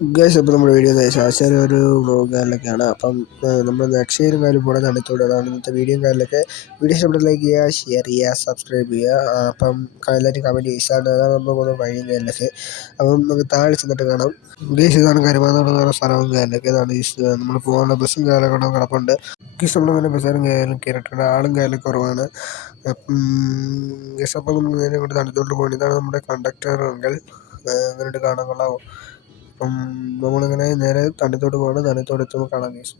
Guys അപ്പോൾ നമ്മുടെ video ശാശാരി ഒരു വ്ളോഗുകാരിലൊക്കെയാണ്. അപ്പം നമ്മൾ അക്ഷയയിലും കാര്യം പോകണം തണിത്തോട്. അതാണ് ഇന്നത്തെ വീഡിയോയും കാര്യങ്ങളൊക്കെ. വീഡിയോ ഇഷ്ടപ്പെട്ട ലൈക്ക് ചെയ്യുക, ഷെയർ ചെയ്യുക, സബ്സ്ക്രൈബ് ചെയ്യുക. അപ്പം എല്ലാവരും കമൻറ്റ് ചെയ്യുക. അതാണ് നമ്മൾ പോകുന്ന വഴിയും കാര്യങ്ങളൊക്കെ. അപ്പം നമുക്ക് താഴെ ചെന്നിട്ട് കാണാം. ഗൈസ് ഇതാണ് കരുമാന്തോട് സ്ഥലവും കാര്യങ്ങളൊക്കെ. ഇതാണ് നമ്മൾ പോകാനുള്ള ബസ്സും കാര്യങ്ങളൊക്കെ കിടപ്പുണ്ട്. ഗൈസ് നമ്മളങ്ങനെ ബസ്സാരും കാര്യം കയറിയിട്ടുണ്ട്. ആളും കാര്യം കുറവാണ്. ഗൈസ് അപ്പം നമ്മൾ നേരെ കൊണ്ട് തണിത്തോട്ട് പോകണം. ഇതാണ് നമ്മുടെ കണ്ടക്ടർ അങ്കിൾ. അങ്ങനെയിട്ട് കാണാൻ കൊള്ളാമോ? അപ്പം നമ്മളിങ്ങനെ നേരെ തണിത്തോട്ട് പോകണം. തണിത്തോട് എത്തുമ്പോൾ കാണാം ഗൈസ്.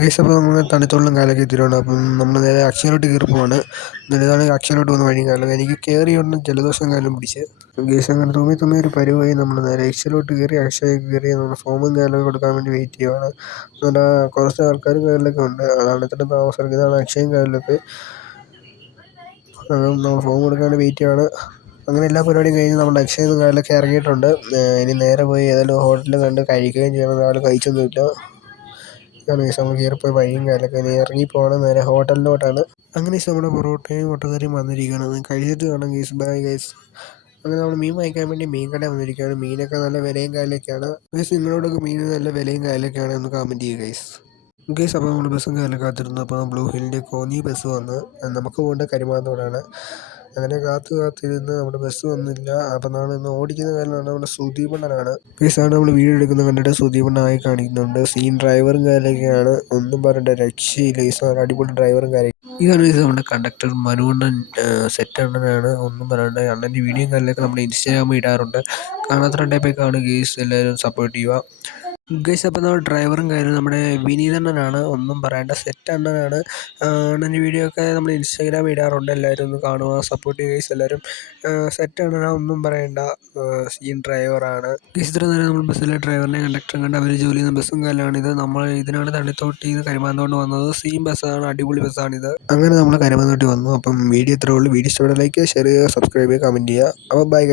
ഗൈസ് അപ്പോൾ നമ്മൾ തണിത്തോളിലും കാലൊക്കെ എത്തിയിട്ടുണ്ട്. അപ്പം നമ്മൾ നേരെ അക്ഷയയിലോട്ട് കയറി പോവാണ്. ഇതാണ് അക്ഷയയിലോട്ട് പോകുന്ന വഴിയും കാലം. എനിക്ക് കയറിയുണ്ട് ജലദോഷം കാലം പിടിച്ച് ഗൈസ്. അങ്ങനെ തുമ്മി ഒരു പരിവായി നമ്മൾ നേരെ അക്ഷയയിലോട്ട് കയറി. അക്ഷയ കയറി നമ്മൾ ഫോമും കാലം കൊടുക്കാൻ വേണ്ടി വെയിറ്റ് ചെയ്യുവാണ്. നല്ല കുറച്ച് ആൾക്കാരും കാലിലൊക്കെ ഉണ്ട്. അതാണ് ഇത്ര താമസം. ഇതാണ് അക്ഷയും കാലിലൊക്കെ. നമ്മൾ ഫോം കൊടുക്കാൻ വേണ്ടി വെയിറ്റ് ചെയ്യുവാണ്. അങ്ങനെ എല്ലാ പരിപാടിയും കഴിഞ്ഞ് നമ്മുടെ അക്ഷയ കാലിലൊക്കെ ഇറങ്ങിയിട്ടുണ്ട്. ഇനി നേരെ പോയി ഏതെങ്കിലും ഹോട്ടലിൽ കണ്ട് കഴിക്കുകയും ചെയ്യണം. രാവിലെ കഴിച്ചൊന്നുമില്ല. ഇതാണ് ഗൈസ് നമ്മൾ കയറിപ്പോയി വഴിയും കാര്യമൊക്കെ. ഇനി ഇറങ്ങി പോകണം നേരെ ഹോട്ടലിലോട്ടാണ്. അങ്ങനെ നമ്മുടെ പൊറോട്ടയും മുട്ടക്കറിയും വന്നിരിക്കുകയാണ്. അത് കഴിച്ചിട്ട് കാണാം ഗൈസ്. Bye guys. അങ്ങനെ നമ്മൾ മീൻ വാങ്ങിക്കാൻ വേണ്ടി മീൻ കട വന്നിരിക്കുകയാണ്. മീനൊക്കെ നല്ല വിലയും കാര്യമൊക്കെയാണ് ഗൈസ്. നിങ്ങളോടൊക്കെ മീൻ നല്ല വിലയും കാര്യമൊക്കെയാണ് എന്ന് കമൻറ്റ് ചെയ്യുക ഗൈസ്. ഗൈസ് അപ്പോൾ നമ്മൾ ബസ്സും കാര്യമൊക്കെ കാത്തിരുന്നു. അപ്പോൾ ബ്ലൂ ഹില്ലിൻ്റെ കോന്നി ബസ് വന്ന് നമുക്ക് പോകേണ്ട കരുമാന്തോടാണ്. അങ്ങനെ കാത്തിരുന്ന് നമ്മുടെ ബസ് വന്നില്ല. അപ്പം നമ്മൾ ഇന്ന് ഓടിക്കുന്ന കാരണമാണ് നമ്മുടെ സുദീപണ്ണനാണ്. ഗൈസാണ് നമ്മൾ വീഡിയോ എടുക്കുന്നത് കണ്ടിട്ട് സുദീപണ്ണനായി കാണിക്കുന്നുണ്ട്. സീൻ ഡ്രൈവറും കാര്യമൊക്കെയാണ്. ഒന്നും പറയണ്ട, രക്ഷയില്ല ഗൈസ്. അടിപൊളി ഡ്രൈവറും കാര്യം. ഇതാണ് ഗൈസ് നമ്മുടെ കണ്ടക്ടർ മനുവണ്ണൻ. സെറ്റ് അണ്ണനാണ്. ഒന്നും പറയണ്ട. അണ്ണൻ്റെ വീഡിയോയും കാര്യമൊക്കെ നമ്മുടെ ഇൻസ്റ്റാഗ്രാമിൽ ഇടാറുണ്ട്. കാണാത്തവരുണ്ടെങ്കിൽ പോയി കാണുക ഗൈസ്. എല്ലാവരും സപ്പോർട്ട് ചെയ്യുക ഗൈസ്. അപ്പോൾ നമ്മുടെ ഡ്രൈവറും കാര്യം നമ്മുടെ വിനീതണ്ണനാണ്. ഒന്നും പറയേണ്ട, സെറ്റ് അണ്ണനാണ്. അണ്ണൻ്റെ വീഡിയോ ഒക്കെ നമ്മൾ ഇൻസ്റ്റാഗ്രാമിൽ ഇടാറുണ്ട്. എല്ലാവരും ഒന്ന് കാണുക, സപ്പോർട്ട് ചെയ്യുക ഗൈസ്. എല്ലാവരും സെറ്റ് അണ്ണനാണ്. ഒന്നും പറയണ്ട, സീൻ ഡ്രൈവറാണ് ഗൈസ്. ഇത്ര നേരം നമ്മൾ ബസ്സിലെ ഡ്രൈവറിനെ കണ്ടക്ടറും കണ്ട് അവർ ജോലി ചെയ്യുന്ന ബസ്സും കാലാണ് ഇത്. നമ്മൾ ഇതിനാണ് തണ്ണിത്തോട്ടിൽ നിന്ന് കരുമാന്തോണ്ട് വന്നത്. സെയിം ബസ്സാണ്, അടിപൊളി ബസ്സാണിത്. അങ്ങനെ നമ്മൾ കരുമാന്തോട്ടി വന്നു. അപ്പം വീഡിയോ ഇത്രേ ഉള്ളൂ. വീഡിയോ ഇഷ്ടപ്പെട്ട ലൈക്ക് ചെയ്യുക, ഷെയർ ചെയ്യുക, സബ്സ്ക്രൈബ് ചെയ്യുക, കമൻറ്റ് ചെയ്യുക. അപ്പോൾ ബൈ.